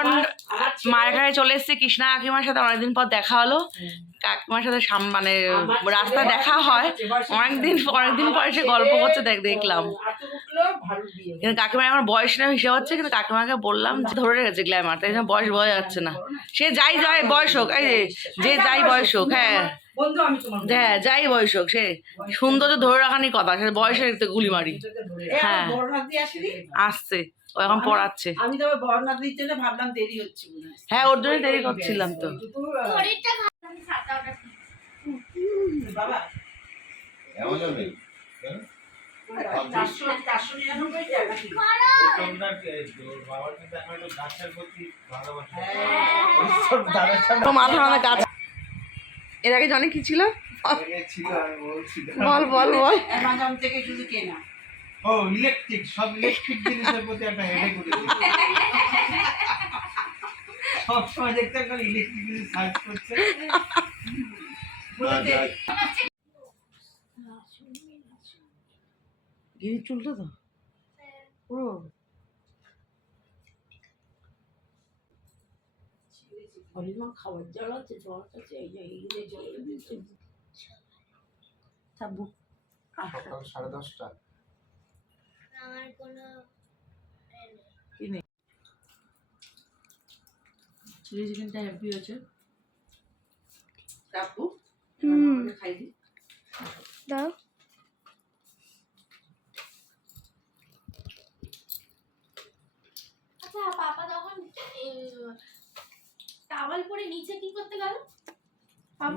এখন মায়ের ঘাটে চলে এসেছি। কৃষ্ণা কাকিমার সাথে অনেকদিন পর দেখা হলো। কাকিমার সাথে মানে রাস্তা দেখা হয় অনেকদিন পরে সে গল্প করছে দেখলাম। কিন্তু কাকিমার এখন বয়স না হিসেবে হচ্ছে, কিন্তু কাকিমাকে বললাম ধরে রেখেছে গ্ল্যামার, তাই জন্য বয়স বোঝা যাচ্ছে না। সে যাই যায় বয়স হোক, এই যে যাই বয়স হোক, হ্যাঁ হ্যাঁ যাই বয়স হোক, সে সৌন্দর্য ধরে রাখারই কথা, সে বয়সের গুলি মারি। হ্যাঁ আসছে, ও এখন পড়াচ্ছে। আমি তো বর্ণাথ দিতে জন্য ভাবলাম দেরি হচ্ছে। হ্যাঁ ওর জন্য দেরি করছিলাম তো। বাবা এর আগে জানি কি ছিল, বল বল বল। অ্যামাজন থেকে শুধু কেনা। ও ইলেকট্রিক, সব ইলেকট্রিক জিনিসের প্রতি একটা হেডেক উঠে গেছে। সব সময় দেখতে একটা ইলেকট্রিক জিনিস সার্চ করছে। গিয়ে চুলটা তো পুরো অলিমা খাবার জল আছে, জল আছে, এই জল দিচ্ছে। সাবু সকাল 10:30। আমার কোনো কি নেই। চিলি চিকেনটা হ্যাপি হয়েছে। কাকু খাই দি দাও। আচ্ছা পাপা যখন টাওয়াল পরে নিচে কি করতে গেল? পাম্প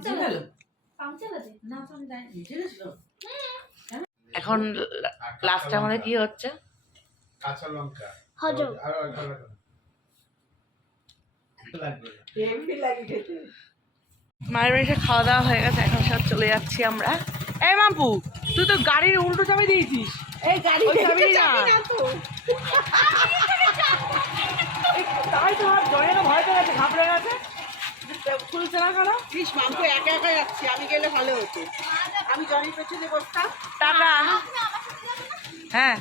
চালাতে? না তো আমি যাই নিচে গেছিল। এখন লাস্টে আমাদের কি হচ্ছে? কাঁচা লঙ্কা হজম। আর লাগবে হেভি লাগে খেতে। মায়ের বাড়িতে খাওয়া দাওয়া হয়ে গেছে, এখন সব চলে যাচ্ছি আমরা। এই মাম্পু, তুই তো গাড়ির উল্টো চাবি দিয়েছিস। এই গাড়ি চাবি না তো তাই তো জয়ের ভয় পেয়ে গেছে, ঘাবড়ে গেছে, খুলছে না কেন? প্লিজ মাংস একা একা যাচ্ছি, আমি গেলে ভালো হতো। আমি জনির পেছনে বসতাম। টাকা হ্যাঁ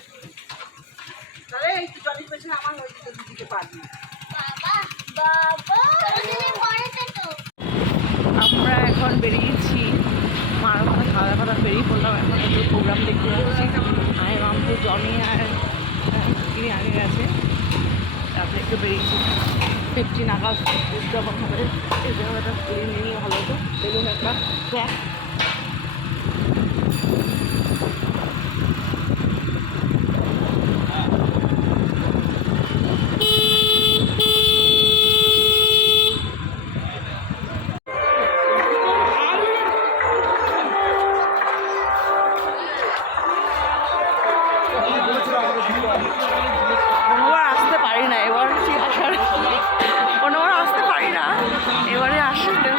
তাহলে এই জনির পেছনে আমার ওই দিকে পারবি। আমরা এখন বেরিয়েছি, মার ওখানে খাওয়া দাওয়া বেরিয়ে পড়লাম। এখন একটু প্রোগ্রাম দেখতে যাচ্ছি। আর মাম্পু জনি আর তিনি আগে গেছে, তারপরে একটু বেরিয়েছি। 15 আগস্ট উদযাপন হবে, এই জন্য একটা স্ক্রিন নিয়ে ভালো হতো, বেলুন একটা দেখ। কোনোবার আসতে পারি না, এবার আসার কোনোবার আসতে পারি না, এবারে আসতে